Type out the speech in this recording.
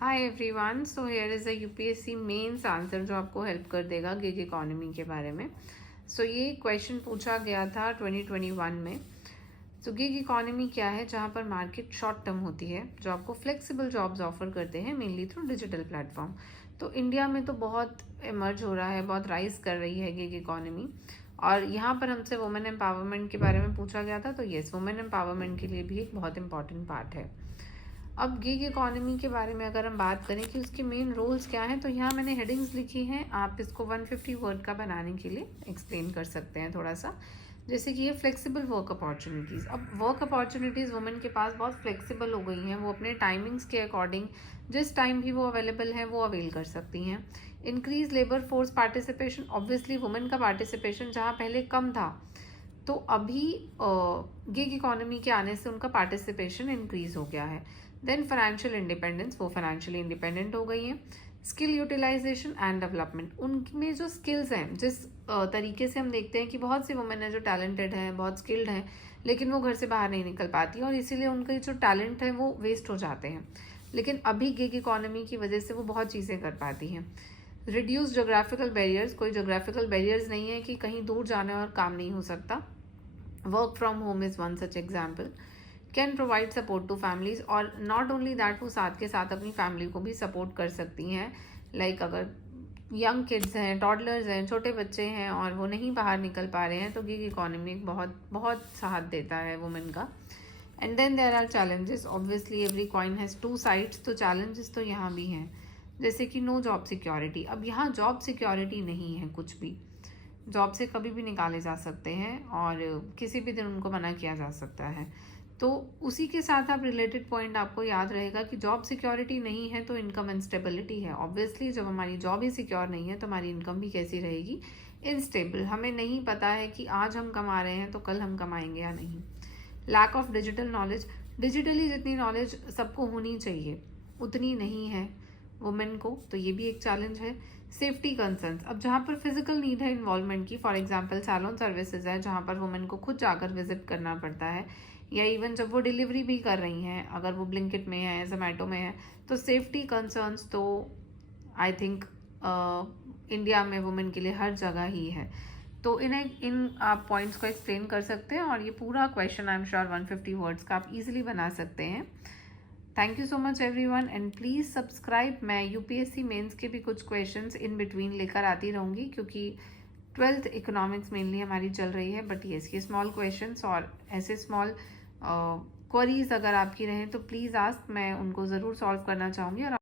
Hi everyone, so here is a UPSC mains answer जो आपको help कर देगा गिग इकोनॉमी के बारे में। सो ये क्वेश्चन पूछा गया था 2021 में। तो गिग इकोनॉमी क्या है? जहाँ पर मार्केट शॉर्ट टर्म होती है, जो आपको फ्लेक्सिबल जॉब्स ऑफर करते हैं मेनली थ्रू डिजिटल प्लेटफॉर्म। तो इंडिया में तो बहुत इमर्ज हो रहा है, बहुत राइज कर रही है गिग इकोनॉमी। और यहाँ पर हमसे वुमेन एम्पावरमेंट के बारे में पूछा गया था, तो येस, वुमेन एम्पावरमेंट के लिए भी एक बहुत इंपॉर्टेंट पार्ट है। अब गिग इकोनॉमी के बारे में अगर हम बात करें कि उसके मेन रोल्स क्या हैं, तो यहाँ मैंने हेडिंग्स लिखी हैं। आप इसको 150 वर्ड का बनाने के लिए एक्सप्लेन कर सकते हैं थोड़ा सा। जैसे कि ये फ्लेक्सिबल वर्क अपॉर्चुनिटीज़। अब वर्क अपॉर्चुनिटीज़ वुमेन के पास बहुत फ्लेक्सिबल हो गई हैं, वो अपने टाइमिंग्स के अकॉर्डिंग जिस टाइम भी वो अवेलेबल हैं वो अवेल कर सकती हैं। Increase labour force participation, obviously women का पार्टिसिपेशन जहाँ पहले कम था, तो अभी गिग इकोनॉमी के आने से उनका पार्टिसिपेशन इंक्रीज हो गया है। देन फाइनेंशियल इंडिपेंडेंस, वो फाइनेंशियली इंडिपेंडेंट हो गई हैं। स्किल यूटिलाइजेशन एंड डेवलपमेंट, उनमें जो स्किल्स हैं, जिस तरीके से हम देखते हैं कि बहुत सी वुमेन है जो टैलेंटेड हैं, बहुत स्किल्ड हैं, लेकिन वो घर से बाहर नहीं निकल पाती और इसीलिए उनके जो टैलेंट है वो वेस्ट हो जाते हैं। लेकिन अभी गिग इकोनॉमी की वजह से वो बहुत चीज़ें कर पाती हैं। रिड्यूस जोग्राफिकल बैरियर्स, कोई जोग्राफिकल बैरियर्स नहीं है कि कहीं दूर जाने और काम नहीं हो सकता। Work from home is one such example. Can provide support to families, और नॉट ओनली दैट, वो साथ के साथ अपनी फैमिली को भी सपोर्ट कर सकती हैं। लाइक अगर यंग किड्स हैं, टॉडलर्स हैं, छोटे बच्चे हैं और वो नहीं बाहर निकल पा रहे हैं, तो गिग इकोनॉमी बहुत बहुत साथ देता है वुमेन का। And then there are challenges, obviously every coin has two sides, तो चैलेंजेस तो यहाँ भी हैं। जैसे कि नो जॉब सिक्योरिटी। अब यहाँ जॉब सिक्योरिटी नहीं है कुछ भी। जॉब से कभी भी निकाले जा सकते हैं और किसी भी दिन उनको मना किया जा सकता है। तो उसी के साथ आप रिलेटेड पॉइंट आपको याद रहेगा कि जॉब सिक्योरिटी नहीं है तो इनकम इनस्टेबिलिटी है। ऑब्वियसली जब हमारी जॉब ही सिक्योर नहीं है तो हमारी इनकम भी कैसी रहेगी? इनस्टेबल। हमें नहीं पता है कि आज हम कमा रहे हैं तो कल हम कमाएंगे या नहीं। Lack of digital knowledge, digitally जितनी नॉलेज सबको होनी चाहिए उतनी नहीं है वुमेन को, तो ये भी एक चैलेंज है। सेफ्टी कंसर्न्स, अब जहाँ पर फिजिकल नीड है इन्वॉल्वमेंट की, फॉर एग्जांपल सैलून सर्विसेज है जहाँ पर वुमेन को खुद जाकर विजिट करना पड़ता है, या इवन जब वो डिलीवरी भी कर रही हैं, अगर वो ब्लिंकिट में है, जोमेटो में है, तो सेफ्टी कंसर्न्स तो आई थिंक इंडिया में वुमेन के लिए हर जगह ही है। तो इन आप पॉइंट्स को एक्सप्लेन कर सकते हैं और ये पूरा question I am sure 150 words का आप इजीली बना सकते हैं। Thank you so much everyone and please subscribe. मैं यूपीएससी मेंस के भी कुछ क्वेश्चंस इन बिटवीन लेकर आती रहूँगी, क्योंकि 12th इकोनॉमिक्स मेनली हमारी चल रही है। बट येस, ये स्मॉल क्वेश्चंस और ऐसे स्मॉल क्वेरीज अगर आपकी रहें तो प्लीज़ आस्क, मैं उनको ज़रूर सॉल्व करना चाहूँगी। और